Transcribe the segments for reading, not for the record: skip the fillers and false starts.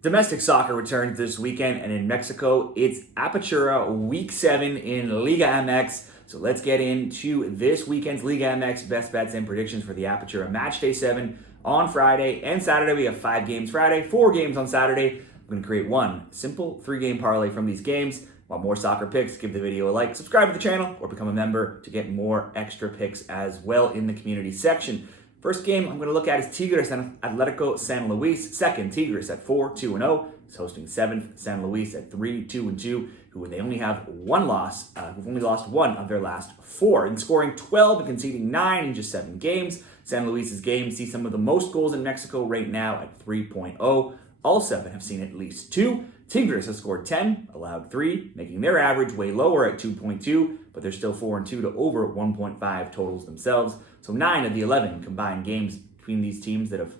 Domestic soccer returns this weekend, and in Mexico, it's Apertura Week 7 in Liga MX. So let's get into this weekend's Liga MX best bets and predictions for the Apertura Matchday 7 on Friday and Saturday. We have 5 games Friday, 4 games on Saturday. I'm going to create one simple 3-game parlay from these games. Want more soccer picks? Give the video a like, subscribe to the channel, or become a member to get more extra picks as well in the community section. First game I'm going to look at is Tigres and Atletico San Luis. Second, Tigres at 4-2-0. Is hosting 7th San Luis at 3-2-2, who they only have one loss, who've only lost one of their last 4, and scoring 12 and conceding 9 in just 7 games. San Luis's games see some of the most goals in Mexico right now at 3.0. All 7 have seen at least 2. Tigres has scored 10, allowed 3, making their average way lower at 2.2, but they're still 4-2 to over 1.5 totals themselves. So 9 of the 11 combined games between these teams that have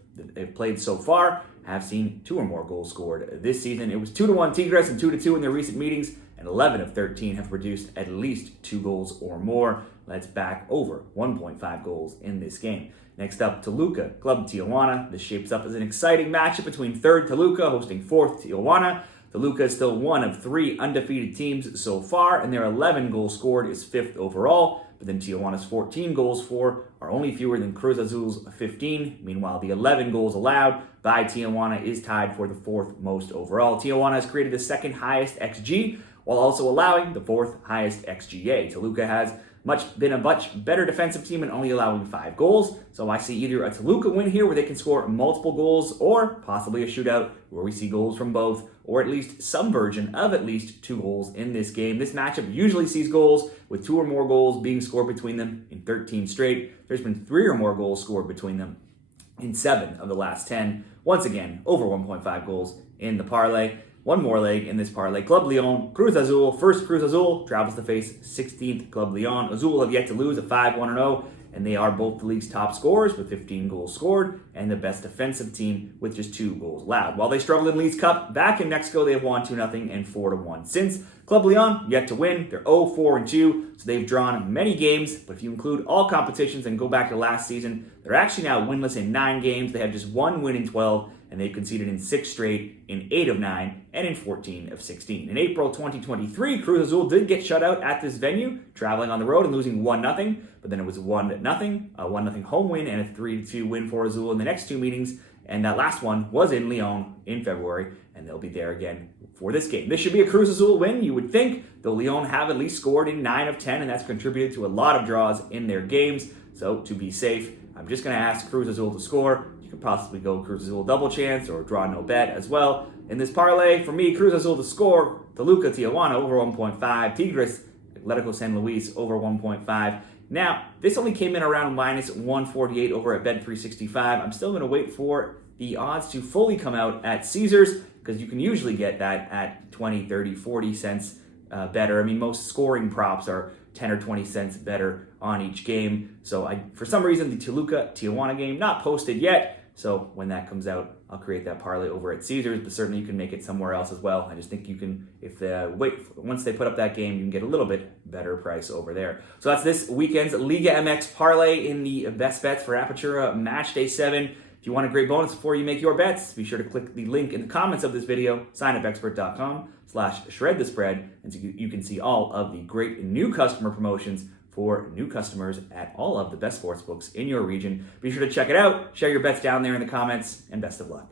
played so far have seen 2 or more goals scored this season. It was 2-1 Tigres and 2-2 in their recent meetings, and 11 of 13 have produced at least 2 goals or more. Let's back over 1.5 goals in this game. Next up, Toluca, Club Tijuana. This shapes up as an exciting matchup between 3rd Toluca hosting 4th Tijuana. Toluca is still one of 3 undefeated teams so far, and their 11 goals scored is 5th overall. But then Tijuana's 14 goals for are only fewer than Cruz Azul's 15. Meanwhile, the 11 goals allowed by Tijuana is tied for the 4th most overall. Tijuana has created the 2nd highest XG, while also allowing the 4th highest XGA. Toluca has been a much better defensive team and only allowing 5 goals. So I see either a Toluca win here where they can score multiple goals, or possibly a shootout where we see goals from both, or at least some version of at least 2 goals in this game. This matchup usually sees goals with 2 or more goals being scored between them in 13 straight. There's been 3 or more goals scored between them in 7 of the last 10. Once again, over 1.5 goals in the parlay. One more leg in this parlay. Club Leon, Cruz Azul. First, Cruz Azul travels to face 16th Club Leon. Azul have yet to lose at 5-1-0, and they are both the league's top scorers with 15 goals scored and the best defensive team with just 2 goals allowed. While they struggled in Leagues Cup, back in Mexico, they have won 2-0 and 4-1 since. Club Leon yet to win. They're 0-4-2, so they've drawn many games, but if you include all competitions and go back to last season, they're actually now winless in 9 games. They have just 1 win in 12, and they've conceded in 6 straight, in 8 of 9, and in 14 of 16. In April 2023, Cruz Azul did get shut out at this venue, traveling on the road and losing 1-0, but then it was 1-0, a 1-0 home win, and a 3-2 win for Azul in the next 2 meetings, and that last one was in Leon in February, and they'll be there again for this game. This should be a Cruz Azul win, you would think, though Leon have at least scored in 9 of 10, and that's contributed to a lot of draws in their games. So to be safe, I'm just going to ask Cruz Azul to score. You could possibly go Cruz Azul double chance or draw no bet as well. In this parlay, for me, Cruz Azul to score, Toluca Tijuana over 1.5, Tigres Atletico San Luis over 1.5. Now, this only came in around minus 148 over at Bet365. I'm still going to wait for the odds to fully come out at Caesars, because you can usually get that at 20, 30, 40 cents better. I mean, most scoring props are 10 or 20 cents better on each game. So for some reason, the Toluca Tijuana game not posted yet. So when that comes out, I'll create that parlay over at Caesars, but certainly you can make it somewhere else as well. I just think you can, once they put up that game, you can get a little bit better price over there. So that's this weekend's Liga MX parlay in the best bets for Apertura Matchday 7. If you want a great bonus before you make your bets, be sure to click the link in the comments of this video, signupexpert.com/shredthespread, and so you can see all of the great new customer promotions for new customers at all of the best sports books in your region. Be sure to check it out, share your bets down there in the comments, and best of luck.